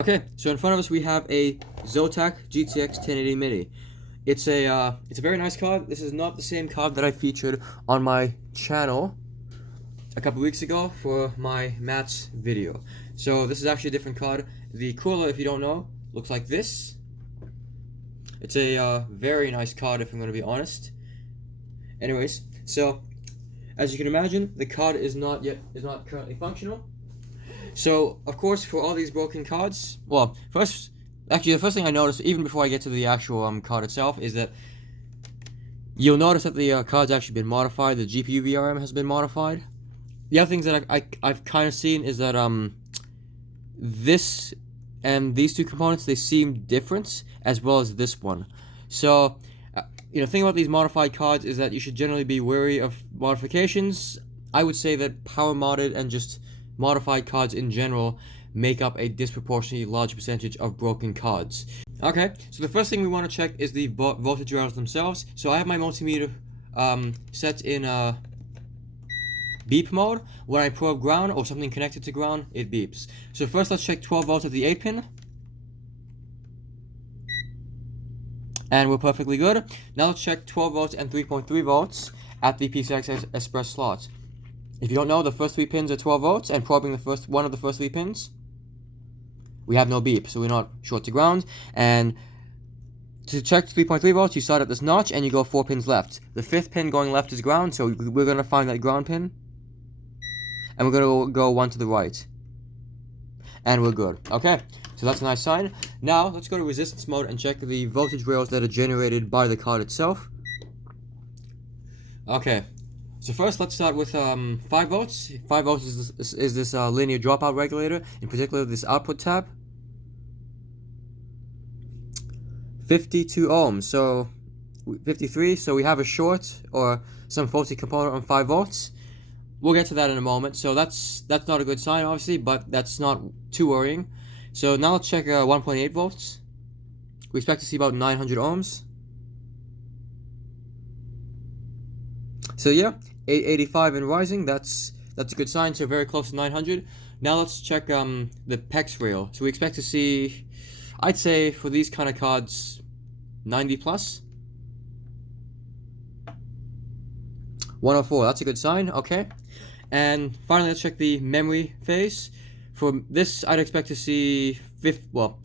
Okay, so in front of us we have a Zotac GTX 1080 Mini. It's a very nice card. This is not the same card that I featured on my channel a couple weeks ago for my mats video. So this is actually a different card. The cooler, if you don't know, looks like this. It's a very nice card, if I'm going to be honest. Anyways, so as you can imagine, the card is not currently functional. So, of course, for all these broken cards, well, the first thing I noticed, even before I get to the actual card itself, is that you'll notice that the card's actually been modified. The GPU VRM has been modified. The other things that I've kind of seen is that this and these two components, they seem different, as well as this one. So, the thing about these modified cards is that you should generally be wary of modifications. I would say that power modded and just modified cards in general make up a disproportionately large percentage of broken cards. Okay, so the first thing we want to check is the voltage rails themselves. So I have my multimeter set in beep mode. When I probe ground or something connected to ground, it beeps. So first let's check 12 volts at the 8 pin. And we're perfectly good. Now let's check 12 volts and 3.3 volts at the PCI Express slots. If you don't know, the first 3 pins are 12 volts, and probing one of the first 3 pins, we have no beep, so we're not short to ground. And to check 3.3 volts, you start at this notch, and you go 4 pins left. The 5th pin going left is ground, so we're going to find that ground pin, and we're going to go 1 to the right. And we're good. Okay, so that's a nice sign. Now, let's go to resistance mode and check the voltage rails that are generated by the card itself. Okay. So first, let's start with 5 volts. 5 volts is this linear dropout regulator, in particular this output tab. 52 ohms, so 53. So we have a short or some faulty component on 5 volts. We'll get to that in a moment. So that's not a good sign, obviously, but that's not too worrying. So now let's check 1.8 volts. We expect to see about 900 ohms. So yeah, 885 and rising, that's a good sign, so very close to 900. Now let's check the PEX rail. So we expect to see, I'd say for these kind of cards, 90 plus. 104, that's a good sign, okay. And finally, let's check the memory phase. For this, I'd expect to see,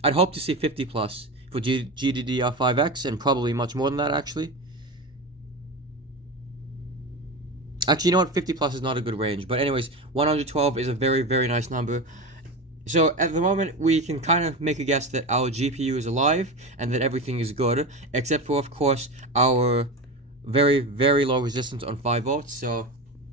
I'd hope to see 50 plus for GDDR5X, and probably much more than that, actually. Actually, you know what? 50 plus is not a good range. But anyways, 112 is a very, very nice number. So at the moment, we can kind of make a guess that our GPU is alive and that everything is good, except for, of course, our very, very low resistance on 5 volts. So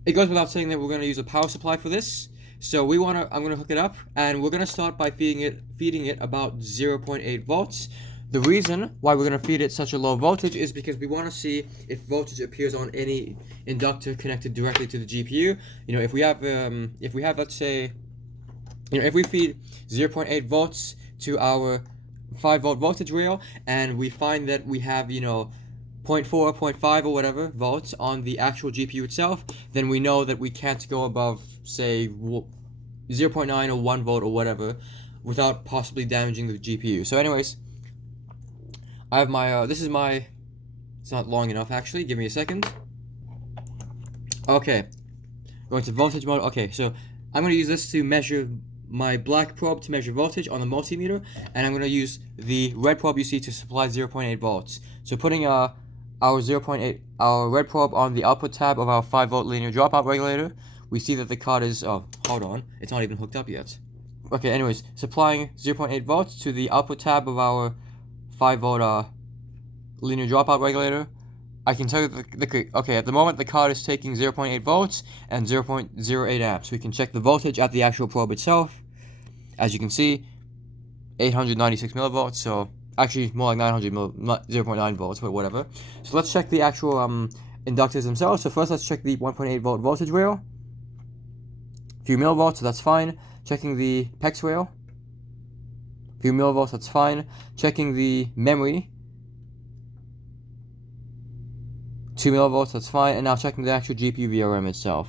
it goes without saying that we're going to use a power supply for this. So I'm going to hook it up, and we're going to start by feeding it about 0.8 volts. The reason why we're going to feed it such a low voltage is because we want to see if voltage appears on any inductor connected directly to the GPU. If we have let's say, if we feed 0.8 volts to our 5 volt voltage rail, and we find that we have 0.4, 0.5 or whatever volts on the actual GPU itself, then we know that we can't go above, say, 0.9 or 1 volt or whatever without possibly damaging the GPU. So anyways, I have my, it's not long enough actually, give me a second. Okay, going to voltage mode. Okay, so I'm going to use this to measure my black probe to measure voltage on the multimeter, and I'm going to use the red probe you see to supply 0.8 volts. So putting our red probe on the output tab of our 5 volt linear dropout regulator, we see that the card is, oh, hold on, it's not even hooked up yet. Okay, anyways, supplying 0.8 volts to the output tab of our 5 volt linear dropout regulator. I can tell you okay, at the moment the card is taking 0.8 volts and 0.08 amps. We can check the voltage at the actual probe itself. As you can see, 896 millivolts, so actually more like 0.9 volts, but whatever. So let's check the actual inductors themselves. So first let's check the 1.8 volt voltage rail. A few millivolts, so that's fine. Checking the PEX rail. Few millivolts, that's fine. Checking the memory, 2 millivolts, that's fine. And now checking the actual GPU VRM itself.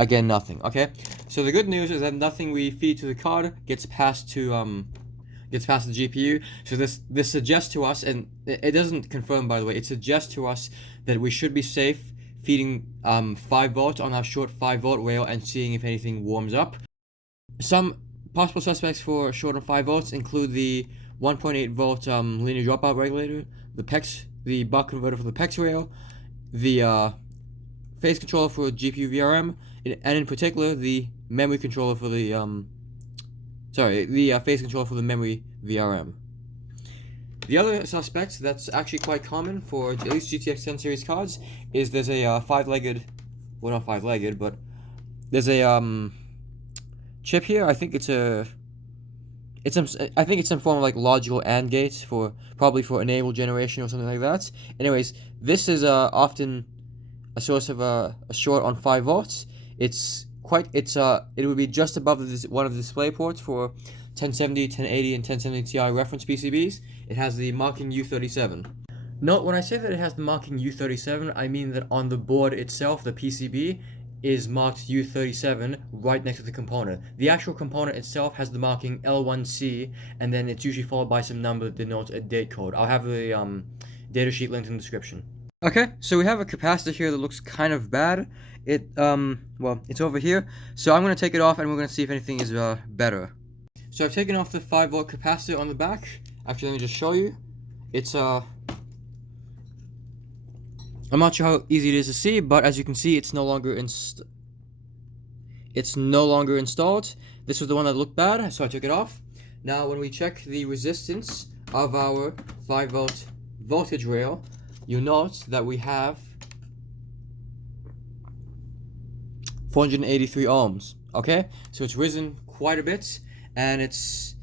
Again, nothing. Okay, so the good news is that nothing we feed to the card gets passed to the GPU. So this suggests to us, and it doesn't confirm, by the way, it suggests to us that we should be safe feeding 5 volts on our short 5 volt rail and seeing if anything warms up. Some possible suspects for short on 5 volts include the 1.8 volt linear dropout regulator, the buck converter for the PEX rail, the phase controller for GPU VRM, and in particular the memory controller for the phase controller for the memory VRM. The other suspect that's actually quite common for at least GTX 10 series cards is there's a not 5-legged, but there's a chip here. I think it's some form of like logical AND gate probably for enable generation or something like that. Anyways, this is often a source of a short on 5 volts. It would be just above one of the display ports for 1070, 1080, and 1070 Ti reference PCBs. It has the marking U37. Note, when I say that it has the marking U37, I mean that on the board itself, the PCB is marked U37 right next to the component. The actual component itself has the marking L1C, and then it's usually followed by some number that denotes a date code. I'll have the datasheet linked in the description. Okay, so we have a capacitor here that looks kind of bad. It's over here. So I'm going to take it off and we're going to see if anything is better. So I've taken off the 5 volt capacitor on the back. Actually, let me just show you. It's I'm not sure how easy it is to see, but as you can see, it's no longer installed. This was the one that looked bad, so I took it off. Now, when we check the resistance of our 5 volt voltage rail, you'll note that we have 483 ohms. Okay, so it's risen quite a bit, and it's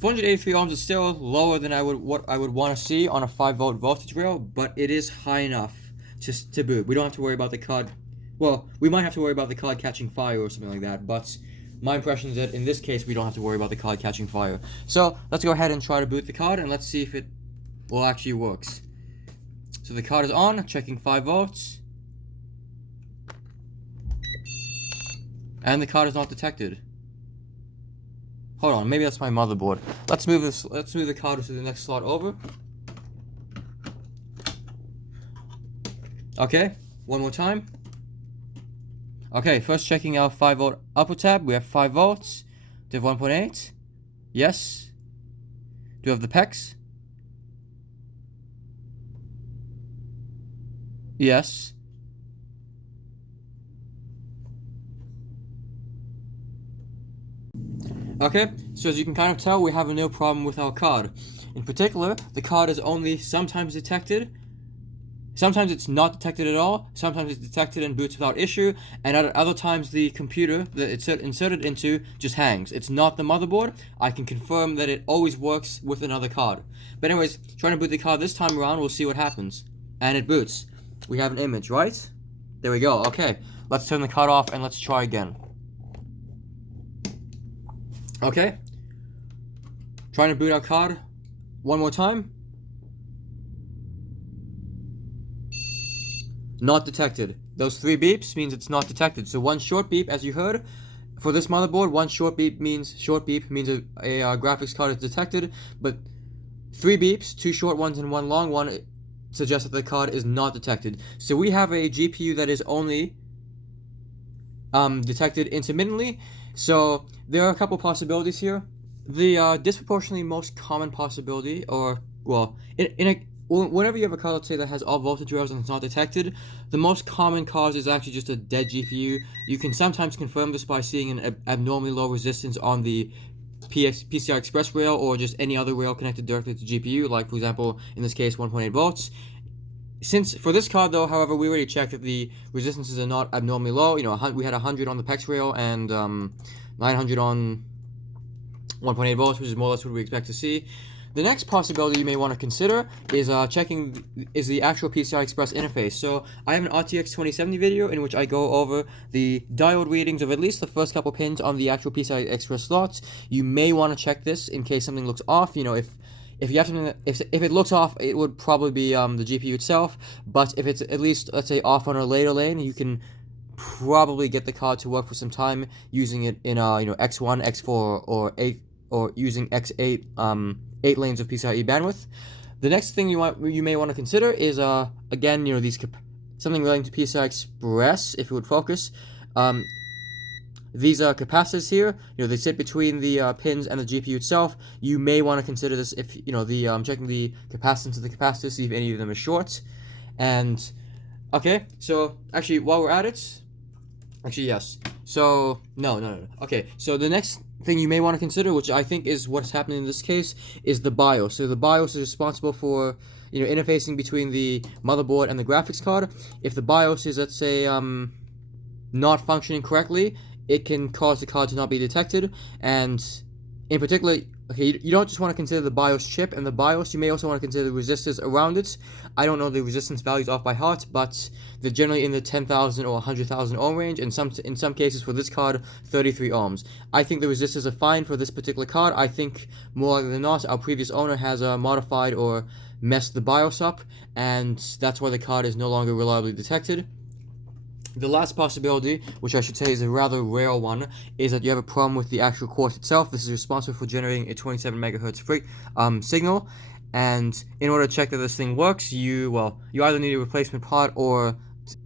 483 ohms is still lower than what I would want to see on a 5 volt voltage rail, but it is high enough just to boot. We don't have to worry about the card. Well, we might have to worry about the card catching fire or something like that, but my impression is that in this case we don't have to worry about the card catching fire. So let's go ahead and try to boot the card, and let's see if it actually works. So the card is on, checking 5 volts, and the card is not detected. Hold on, maybe that's my motherboard. Let's move the card to the next slot over. Okay, one more time. Okay, first checking our 5 volt upper tab. We have 5 volts. Do we have 1.8? Yes. Do we have the PEX? Yes. Okay, so as you can kind of tell, we have no problem with our card. In particular, the card is only sometimes detected. Sometimes it's not detected at all, sometimes it's detected and boots without issue, and at other times the computer that it's inserted into just hangs. It's not the motherboard. I can confirm that it always works with another card. But anyways, trying to boot the card this time around, we'll see what happens. And it boots. We have an image, right? There we go. Okay, let's turn the card off and let's try again. Okay, trying to boot our card one more time. Not detected. Those 3 beeps means it's not detected. So one short beep, as you heard, for this motherboard, one short beep means a graphics card is detected, but 3 beeps, 2 short ones and 1 long one, suggests that the card is not detected. So we have a GPU that is only detected intermittently. So there are a couple possibilities here. The disproportionately most common possibility, or well, whenever you have a card, let's say, that has all voltage rails and it's not detected, the most common cause is actually just a dead GPU. You can sometimes confirm this by seeing an abnormally low resistance on the PCI Express rail or just any other rail connected directly to GPU, like for example, in this case, 1.8 volts. Since for this card though, however, we already checked that the resistances are not abnormally low. You know, we had 100 on the PEX rail and 900 on 1.8 volts, which is more or less what we expect to see. The next possibility you may want to consider is checking the actual PCI Express interface. So I have an RTX 2070 video in which I go over the diode readings of at least the first couple pins on the actual PCI Express slots. You may want to check this in case something looks off. You know, if you have something if it looks off, it would probably be the GPU itself. But if it's at least, let's say, off on a later lane, you can probably get the card to work for some time using it in X1, X4, or 8, or using X8 8 lanes of PCIe bandwidth. The next thing you may want to consider is again these something relating to PCI Express, if it would focus. These capacitors here, they sit between the pins and the GPU itself. You may want to consider this if checking the capacitance of the capacitors, see if any of them are short. And okay, so actually while we're at it, actually yes. So no. Okay, so the next thing you may want to consider, which I think is what's happening in this case, is the BIOS. So the BIOS is responsible for interfacing between the motherboard and the graphics card. If the BIOS is, let's say, not functioning correctly, it can cause the card to not be detected. And in particular, okay, you don't just want to consider the BIOS chip and the BIOS, you may also want to consider the resistors around it. I don't know the resistance values off by heart, but they're generally in the 10,000 or 100,000 ohm range, and in some cases for this card, 33 ohms. I think the resistors are fine for this particular card. I think more likely than not, our previous owner has modified or messed the BIOS up, and that's why the card is no longer reliably detected. The last possibility, which I should say is a rather rare one, is that you have a problem with the actual quartz itself. This is responsible for generating a 27 megahertz signal, and in order to check that this thing works, you either need a replacement part, or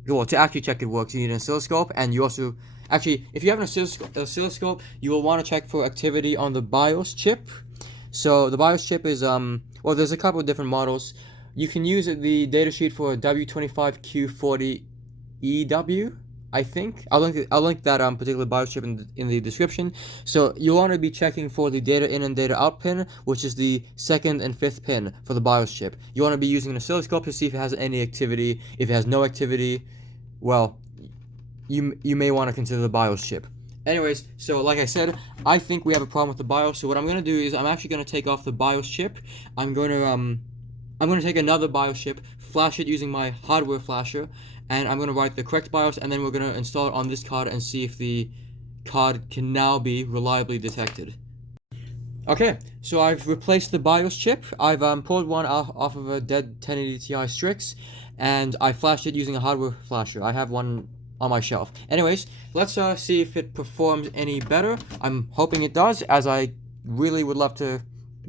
to actually check it works, you need an oscilloscope. And you also, actually, if you have an oscilloscope, you will want to check for activity on the BIOS chip. So the BIOS chip is there's a couple of different models. You can use the datasheet for W25Q40 EW, I think. I'll link that particular BIOS chip in the description. So you'll want to be checking for the data in and data out pin, which is the 2nd and 5th pin for the BIOS chip. You want to be using an oscilloscope to see if it has any activity. If it has no activity, well, you may want to consider the BIOS chip. Anyways, so like I said, I think we have a problem with the BIOS. So what I'm going to do is I'm actually going to take off the BIOS chip. I'm going to take another BIOS chip, flash it using my hardware flasher, and I'm going to write the correct BIOS, and then we're going to install it on this card and see if the card can now be reliably detected. Okay, so I've replaced the BIOS chip. I've pulled one off of a dead 1080 Ti Strix, and I flashed it using a hardware flasher. I have one on my shelf. Anyways, let's see if it performs any better. I'm hoping it does, as I really would love to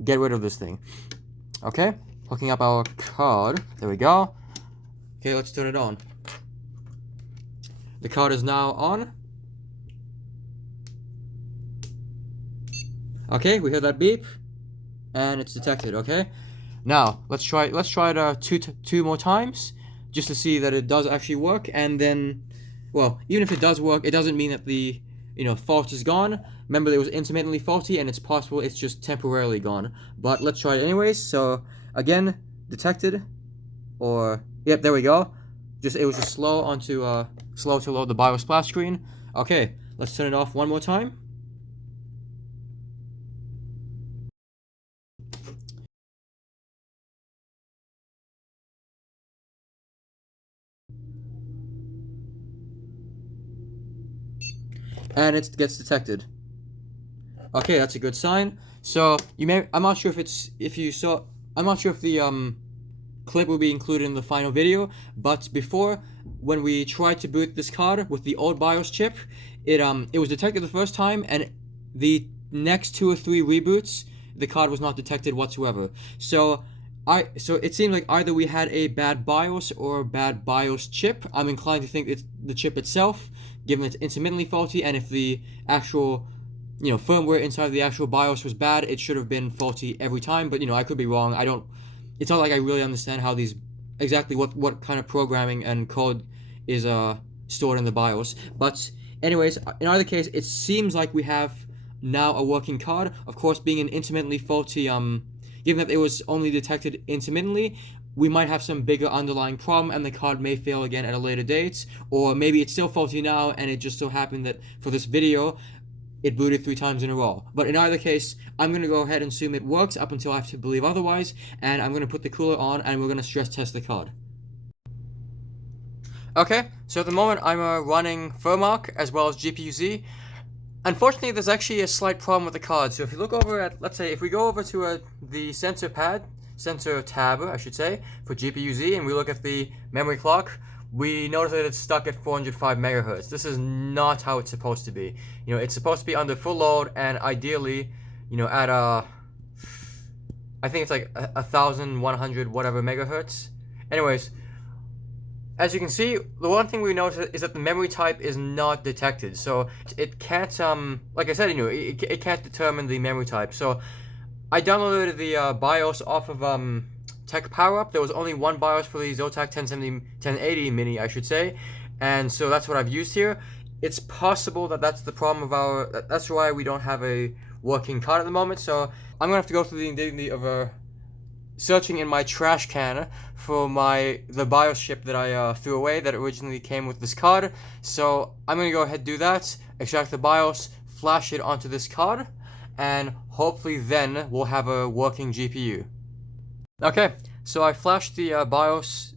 get rid of this thing. Okay, hooking up our card. There we go. Okay, let's turn it on. The card is now on. Okay, we hear that beep, and it's detected. Okay, now let's try it two more times, just to see that it does actually work. And then, well, even if it does work, it doesn't mean that the fault is gone. Remember, it was intermittently faulty, and it's possible it's just temporarily gone. But let's try it anyways. So again, detected, or yep, there we go. It was just slow to load the BIOS splash screen. Okay, let's turn it off one more time. And it gets detected. Okay, that's a good sign. So I'm not sure if the clip will be included in the final video, but before, when we tried to boot this card with the old BIOS chip, it was detected the first time, and the next 2 or 3 reboots, the card was not detected whatsoever. So it seemed like either we had a bad BIOS or a bad BIOS chip. I'm inclined to think it's the chip itself, given it's intermittently faulty, and if the actual firmware inside the actual BIOS was bad, it should have been faulty every time. But I could be wrong. It's not like I really understand how exactly what kind of programming and code is stored in the BIOS. But anyways, in either case, it seems like we have now a working card. Of course, being an intermittently faulty, given that it was only detected intermittently, we might have some bigger underlying problem, and the card may fail again at a later date. Or maybe it's still faulty now, and it just so happened that for this video, it booted 3 times in a row. But in either case, I'm going to go ahead and assume it works up until I have to believe otherwise, and I'm going to put the cooler on, and we're going to stress test the card. Okay, so at the moment I'm running Firmark as well as GPU-Z. Unfortunately, there's actually a slight problem with the card. So if you look over at, let's say, if we go over to the sensor tab, I should say, for GPU-Z, and we look at the memory clock, we notice that it's stuck at 405 megahertz. This is not how it's supposed to be. It's supposed to be under full load, and ideally, at I think it's like 1,100 whatever megahertz. Anyways, as you can see, the one thing we notice is that the memory type is not detected. So it can't, like I said, it can't determine the memory type. So I downloaded the BIOS off of Tech PowerUp. There was only one BIOS for the Zotac 1080 Mini, I should say. And so that's what I've used here. It's possible that that's the problem of that's why we don't have a working card at the moment. So I'm going to have to go through the indignity of searching in my trash can for the BIOS chip that I threw away that originally came with this card. So I'm going to go ahead and do that, extract the BIOS, flash it onto this card, and hopefully then we'll have a working GPU. Okay, so I flashed the BIOS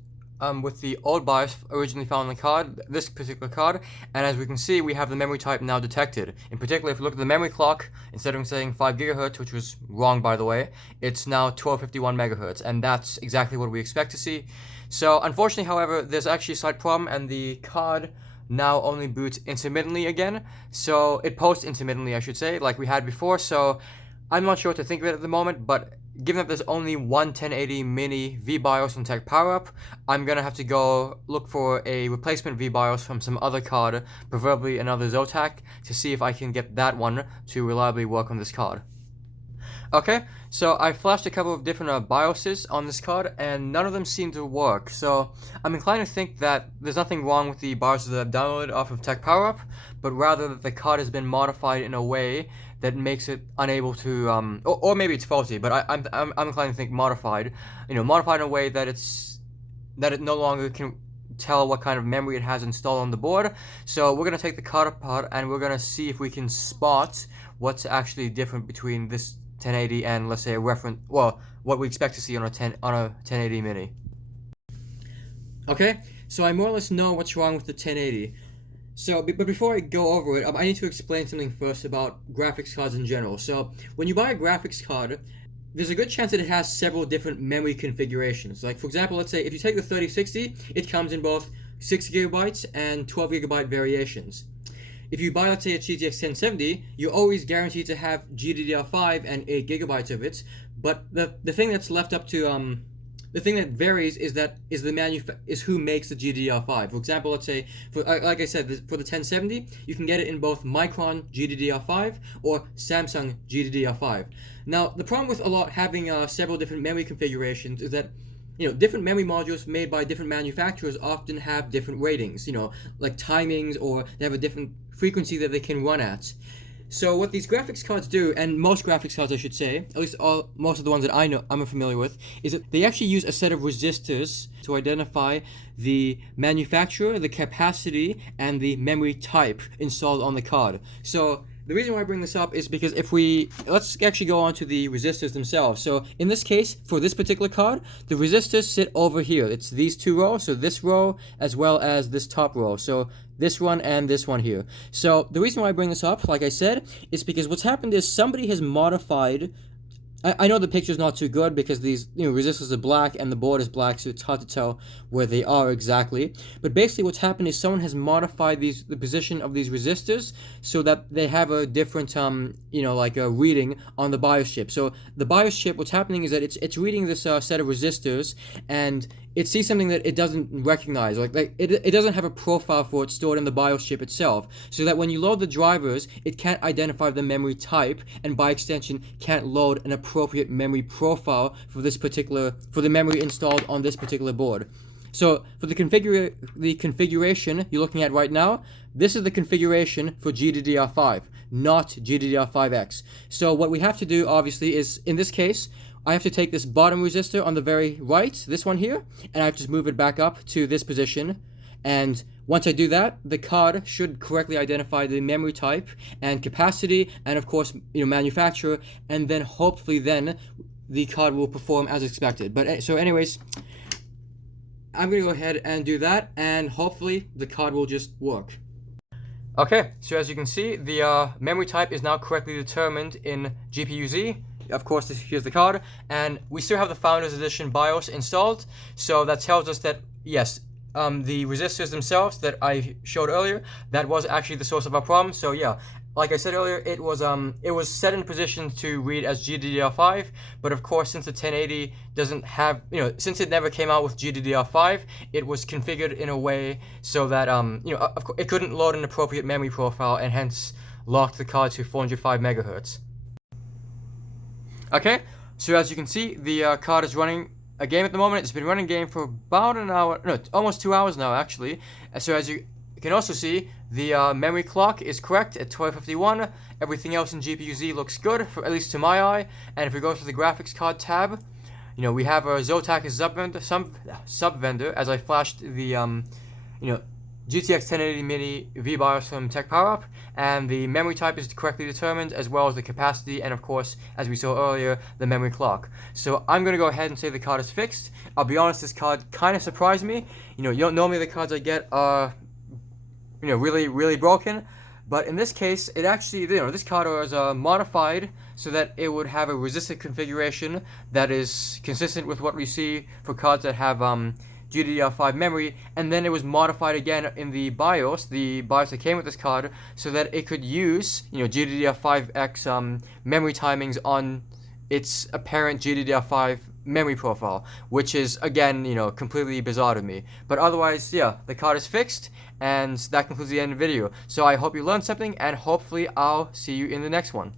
with the old BIOS originally found on the card, this particular card, and as we can see, we have the memory type now detected. In particular, if you look at the memory clock, instead of saying 5 gigahertz, which was wrong by the way, it's now 1251 megahertz, and that's exactly what we expect to see. So unfortunately, however, there's actually a slight problem, and the card now only boots intermittently again. So it posts intermittently, I should say, like we had before. So I'm not sure what to think of it at the moment, but given that there's only one 1080 Mini VBIOS on Tech PowerUp, I'm gonna have to go look for a replacement VBIOS from some other card, preferably another Zotac, to see if I can get that one to reliably work on this card. Okay, so I flashed a couple of different BIOSes on this card, and none of them seem to work. So I'm inclined to think that there's nothing wrong with the BIOSes that I've downloaded off of Tech PowerUp, but rather that the card has been modified in a way that makes it unable to, or maybe it's faulty, but I'm inclined to think modified. Modified in a way that it no longer can tell what kind of memory it has installed on the board. So we're gonna take the card apart and we're gonna see if we can spot what's actually different between this 1080 and, let's say, what we expect to see on a 1080 Mini. Okay, so I more or less know what's wrong with the 1080. So, but before I go over it, I need to explain something first about graphics cards in general. So, when you buy a graphics card, there's a good chance that it has several different memory configurations. Like, for example, let's say if you take the 3060, it comes in both 6 gigabytes and 12 gigabyte variations. If you buy, let's say, a GTX 1070, you're always guaranteed to have GDDR5 and 8 gigabytes of it. But the thing that's left up to the thing that varies is who makes the GDDR5. For example, let's say, like I said, for the 1070, you can get it in both Micron GDDR5 or Samsung GDDR5. Now, the problem with having several different memory configurations is that different memory modules made by different manufacturers often have different ratings. Like timings, or they have a different frequency that they can run at. So what these graphics cards do, and most graphics cards I should say, at least most of the ones that I'm familiar with, is that they actually use a set of resistors to identify the manufacturer, the capacity, and the memory type installed on the card. So the reason why I bring this up is because let's actually go on to the resistors themselves. So in this case, for this particular card, the resistors sit over here. It's these two rows, so this row as well as this top row. So this one and this one here. So the reason why I bring this up, like I said, is because what's happened is somebody has modified. I know the picture's not too good because these resistors are black and the board is black, so it's hard to tell where they are exactly. But basically what's happened is someone has modified the position of these resistors so that they have a different like a reading on the BIOS chip. So the BIOS chip, what's happening is that it's reading this set of resistors, and it sees something that it doesn't recognize. Like it doesn't have a profile for it stored in the BIOS chip itself, so that when you load the drivers, it can't identify the memory type, and by extension can't load an appropriate memory profile for the memory installed on this particular board. So for the configuration you're looking at right now, this is the configuration for GDDR5, not GDDR5X. So what we have to do, obviously, is in this case, I have to take this bottom resistor on the very right, this one here, and I have to just move it back up to this position. And once I do that, the card should correctly identify the memory type and capacity, and of course, manufacturer, and then hopefully the card will perform as expected. But so anyways, I'm going to go ahead and do that, and hopefully the card will just work. Okay, so as you can see, the memory type is now correctly determined in GPU-Z. Of course, here's the card, and we still have the Founders Edition BIOS installed, so that tells us that, yes, the resistors themselves that I showed earlier, that was actually the source of our problem. So yeah, like I said earlier, it was set in position to read as GDDR5, but of course, since the 1080 doesn't have, since it never came out with GDDR5, it was configured in a way so that of course, it couldn't load an appropriate memory profile, and hence locked the card to 405 megahertz. Okay, so as you can see, the card is running a game at the moment. It's been running game for about an hour, no, almost 2 hours now actually. So as you can also see, the memory clock is correct at 12:51. Everything else in GPU-Z looks good, for at least to my eye. And if we go to the graphics card tab, we have our Zotac as sub-vendor, as I flashed the GTX 1080 Mini VBIOS from Tech PowerUp, and the memory type is correctly determined, as well as the capacity, and of course, as we saw earlier, the memory clock. So I'm going to go ahead and say the card is fixed. I'll be honest, this card kind of surprised me. Normally the cards I get are, really, really broken. But in this case, it actually, this card was modified so that it would have a resistor configuration that is consistent with what we see for cards that have GDDR5 memory, and then it was modified again in the BIOS that came with this card, so that it could use, GDDR5X memory timings on its apparent GDDR5 memory profile, which is, again, completely bizarre to me. But otherwise, yeah, the card is fixed, and that concludes the end of the video. So I hope you learned something, and hopefully I'll see you in the next one.